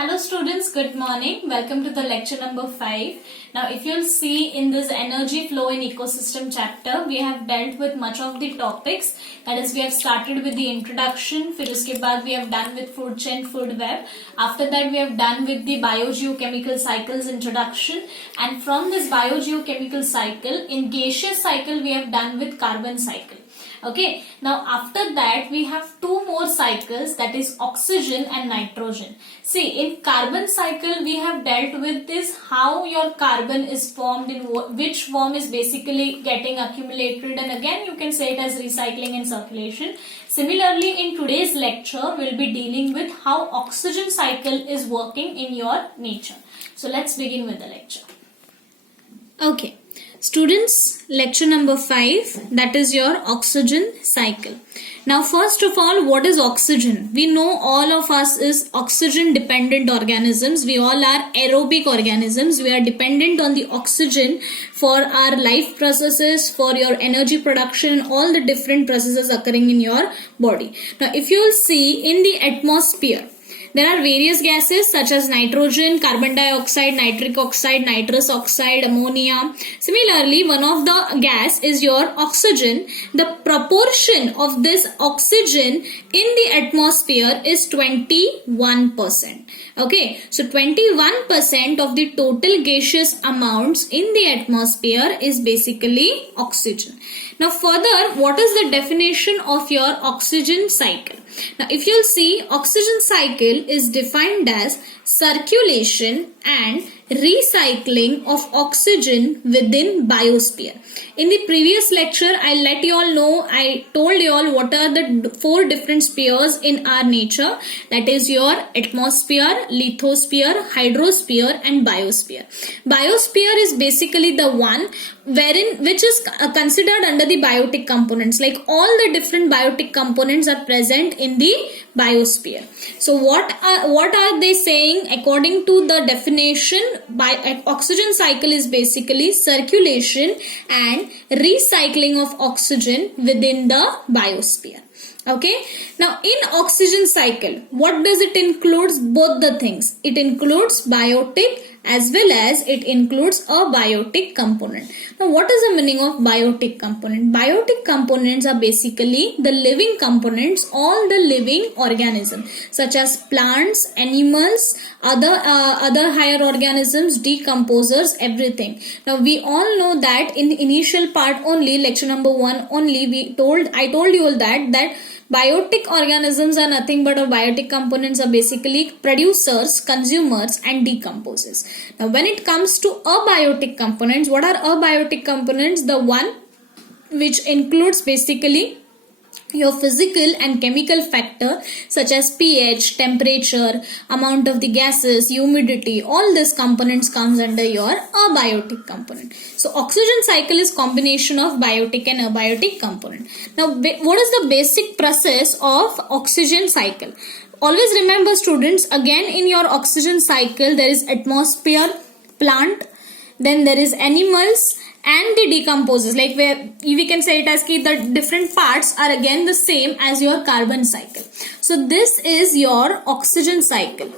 Hello students, good morning. Welcome to the lecture number 5. Now if you'll see in this energy flow in ecosystem chapter, we have dealt with much of the topics. That is, we have started with the introduction, फिर उसके बाद we have done with food chain, food web. After that we have done with the biogeochemical cycles introduction, and from this biogeochemical cycle, in gaseous cycle we have done with carbon cycle. Okay, now after that we have two more cycles, that is oxygen and nitrogen. See, in carbon cycle we have dealt with this, how your carbon is formed, in which form is basically getting accumulated, and again you can say it as recycling and circulation. Similarly, in today's lecture we'll be dealing with how oxygen cycle is working in your nature. So let's begin with the lecture. Okay. Students, lecture number 5, that is your oxygen cycle. Now first of all, what is oxygen? We know all of us is oxygen dependent organisms. We all are aerobic organisms. We are dependent on the oxygen for our life processes, for your energy production, all the different processes occurring in your body. Now if you will see in the atmosphere, there are various gases such as nitrogen, carbon dioxide, nitric oxide, nitrous oxide, ammonia. Similarly, one of the gas is your oxygen. The proportion of this oxygen in the atmosphere is 21%. Okay, so 21% of the total gaseous amounts in the atmosphere is basically oxygen. Now further, what is the definition of your oxygen cycle? Now if you'll see, oxygen cycle is defined as circulation and recycling of oxygen within biosphere. In the previous lecture, I told you all what are the 4 different spheres in our nature. That is your atmosphere, lithosphere, hydrosphere and biosphere. Biosphere is basically the one which is considered under the biotic components. Like all the different biotic components are present in the biosphere. So what are they saying? According to the definition, oxygen cycle is basically circulation and recycling of oxygen within the biosphere. Okay, now in oxygen cycle, what does it includes? Both the things. It includes biotic as well as it includes a biotic component. Now what is the meaning of biotic component? Biotic components are basically the living components, all the living organisms such as plants, animals, other higher organisms, decomposers, everything. Now we all know that in the initial part only, lecture number 1 only, I told you all that biotic organisms are nothing but, or biotic components are basically producers, consumers and decomposers. Now when it comes to abiotic components, what are abiotic components? The one which includes basically your physical and chemical factor such as pH, temperature, amount of the gases, humidity, all these components comes under your abiotic component. So oxygen cycle is combination of biotic and abiotic component. Now what is the basic process of oxygen cycle? Always remember students, again in your oxygen cycle there is atmosphere, plant, then there is animals and the decomposers, like where we can say it as the different parts are again the same as your carbon cycle. So this is your oxygen cycle.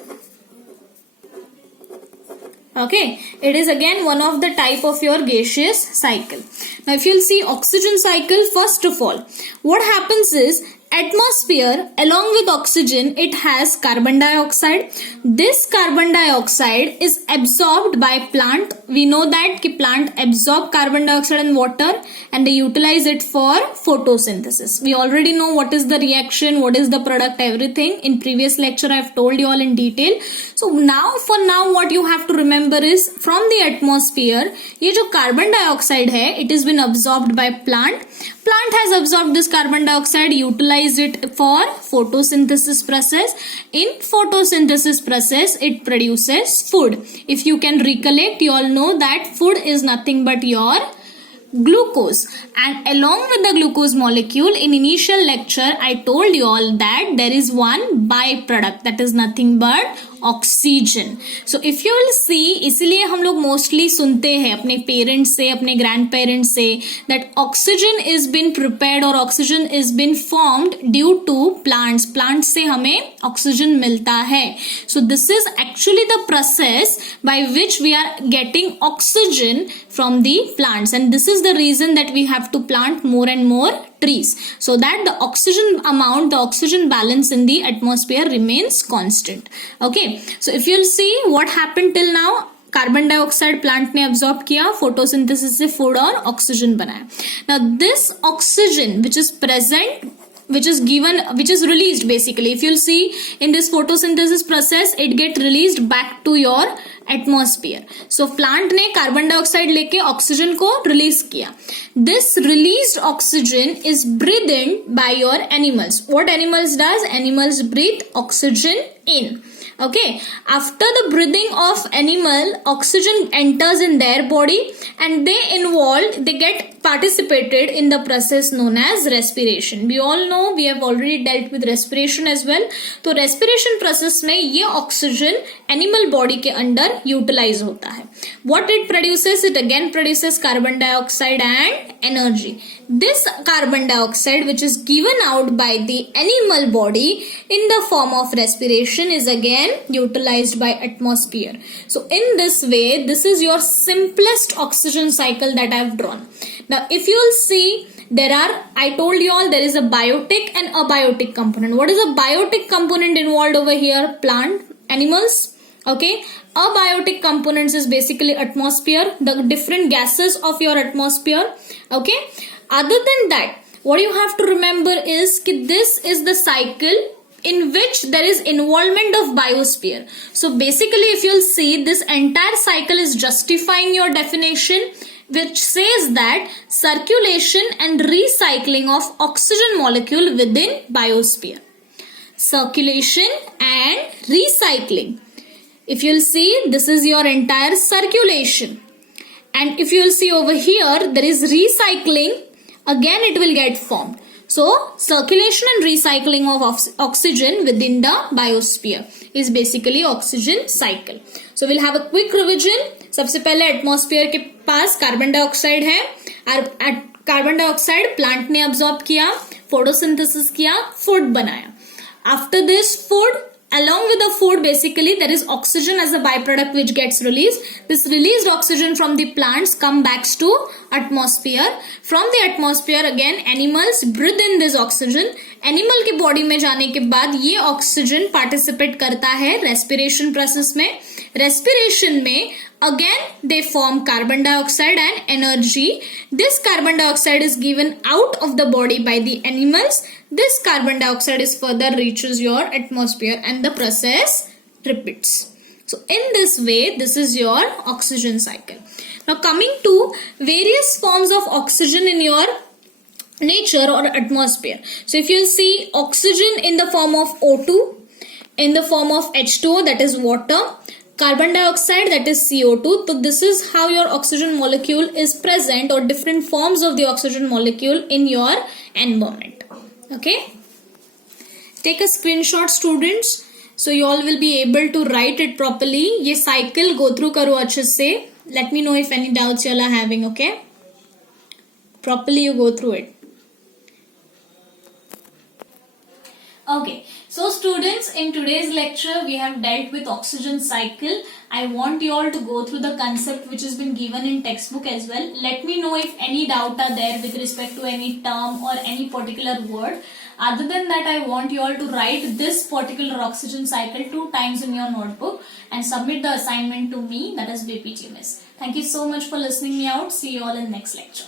Okay, it is again one of the type of your gaseous cycle. Now if you'll see oxygen cycle, first of all, what happens is atmosphere along with oxygen, it has carbon dioxide. This carbon dioxide is absorbed by plant. We know that plant absorb carbon dioxide and water and they utilize it for photosynthesis. We already know what is the reaction, what is the product, everything. In previous lecture I have told you all in detail. So for now what you have to remember is, from the atmosphere, ये जो carbon dioxide है, it has been absorbed by plant. Plant has absorbed this carbon dioxide, utilized it for photosynthesis process. In photosynthesis process, it produces food. If you can recollect, you all know that food is nothing but your glucose, and along with the glucose molecule, in initial lecture I told you all that there is one byproduct, that is nothing but oxygen. So if you will see, इसीलिए हम लोग mostly सुनते हैं अपने parents से, अपने grandparents से, that oxygen is been prepared और oxygen is been formed due to plants. Plants से हमें ऑक्सीजन मिलता है. So this is actually the process by which we are getting oxygen from the plants, and this is the reason that we have to plant more and more trees so that the oxygen amount, the oxygen balance in the atmosphere remains constant. Okay, so if you'll see what happened till now, carbon dioxide plant ने absorb किया, photosynthesis से food और oxygen बनाया. Now this oxygen which is present, which is given, which is released basically, if you'll see in this photosynthesis process, it get released back to your atmosphere. So plant ने carbon dioxide लेके oxygen को release किया. This released oxygen is breathed in by your animals. What animals does? Animals breathe oxygen in. Okay, after the breathing of animal, oxygen enters in their body and they get participated in the process known as respiration. We all know, we have already dealt with respiration as well. तो respiration process में ये oxygen animal body के अंदर utilize होता है. What it produces? It again produces carbon dioxide and energy. This carbon dioxide which is given out by the animal body in the form of respiration is again utilized by atmosphere. So in this way, this is your simplest oxygen cycle that I have drawn. Now if you will see, I told you all there is a biotic and abiotic component. What is a biotic component involved over here? Plant, animals. Okay, abiotic components is basically atmosphere, the different gases of your atmosphere. Okay, other than that, what you have to remember is that this is the cycle in which there is involvement of biosphere. So basically, if you'll see, this entire cycle is justifying your definition, which says that circulation and recycling of oxygen molecule within biosphere. Circulation and recycling. If you'll see, this is your entire circulation. And if you'll see over here, there is recycling. Again, it will get formed. So, circulation and recycling of oxygen within the biosphere is basically oxygen cycle. So, we'll have a quick revision. सबसे पहले atmosphere के पास carbon dioxide है. Carbon dioxide plant ने absorb किया, photosynthesis किया, food बनाया. After this food, along with the food, basically there is oxygen as a byproduct which gets released. This released oxygen from the plants come back to atmosphere. From the atmosphere again animals breathe in this oxygen. Animal के body में जाने के बाद ये oxygen participate करता है respiration process में. Respiration में again they form carbon dioxide and energy. This carbon dioxide is given out of the body by the animals. This carbon dioxide is further reaches your atmosphere and the process repeats. So in this way, this is your oxygen cycle. Now coming to various forms of oxygen in your nature or atmosphere. So if you see oxygen in the form of O2, in the form of H2O, that is water, carbon dioxide, that is CO2. So this is how your oxygen molecule is present, or different forms of the oxygen molecule in your environment. Okay, take a screenshot students, so you all will be able to write it properly. ये cycle go through करो अच्छे से. Let me know if any doubts you all are having. Okay, properly you go through it. Okay, so students, in today's lecture we have dealt with oxygen cycle. I want you all to go through the concept which has been given in textbook as well. Let me know if any doubt are there with respect to any term or any particular word. Other than that, I want you all to write this particular oxygen cycle 2 times in your notebook and submit the assignment to me, that is BPT Miss. Thank you so much for listening me out. See you all in next lecture.